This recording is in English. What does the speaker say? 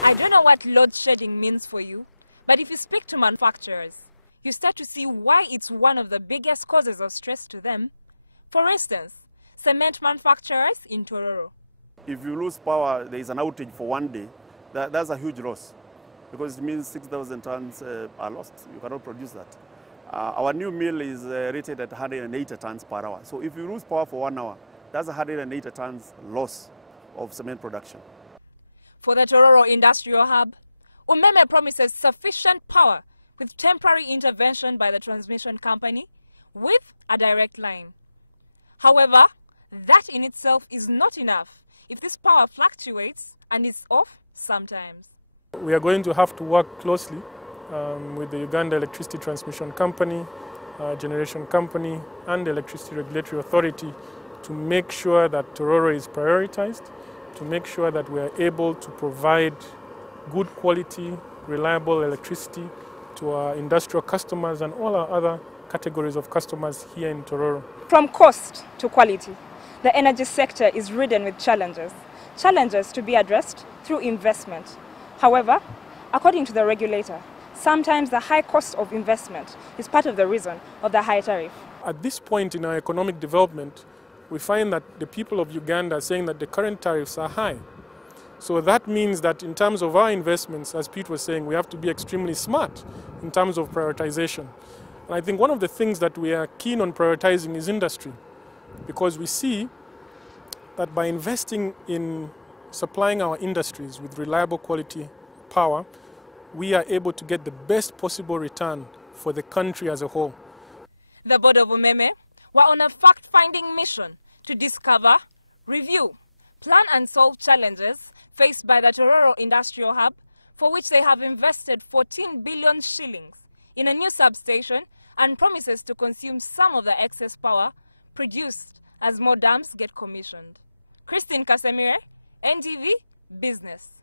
I don't know what load shedding means for you, but if you speak to manufacturers, you start to see why it's one of the biggest causes of stress to them. For instance, cement manufacturers in Tororo. If you lose power, there is an outage for one day, that's a huge loss because it means 6,000 tons are lost. You cannot produce that. Our new mill is rated at 180 tons per hour. So if you lose power for 1 hour, that's 180 tons loss of cement production. For the Tororo Industrial Hub, Umeme promises sufficient power with temporary intervention by the transmission company with a direct line. However, that in itself is not enough if this power fluctuates and is off sometimes. We are going to have to work closely with the Uganda Electricity Transmission Company, Generation Company and the Electricity Regulatory Authority to make sure that Tororo is prioritized, to make sure that we are able to provide good quality, reliable electricity to our industrial customers and all our other categories of customers here in Tororo. From cost to quality, the energy sector is ridden with challenges to be addressed through investment. However, according to the regulator, sometimes the high cost of investment is part of the reason of the high tariff. At this point in our economic development, we find that the people of Uganda are saying that the current tariffs are high. So that means that in terms of our investments, as Pete was saying, we have to be extremely smart in terms of prioritization. And I think one of the things that we are keen on prioritizing is industry, because we see that by investing in supplying our industries with reliable quality power, we are able to get the best possible return for the country as a whole. The board of Umeme were on a fact-finding mission to discover, review, plan and solve challenges faced by the Tororo Industrial Hub, for which they have invested 14 billion shillings in a new substation and promises to consume some of the excess power produced as more dams get commissioned. Christine Casemire, NTV Business.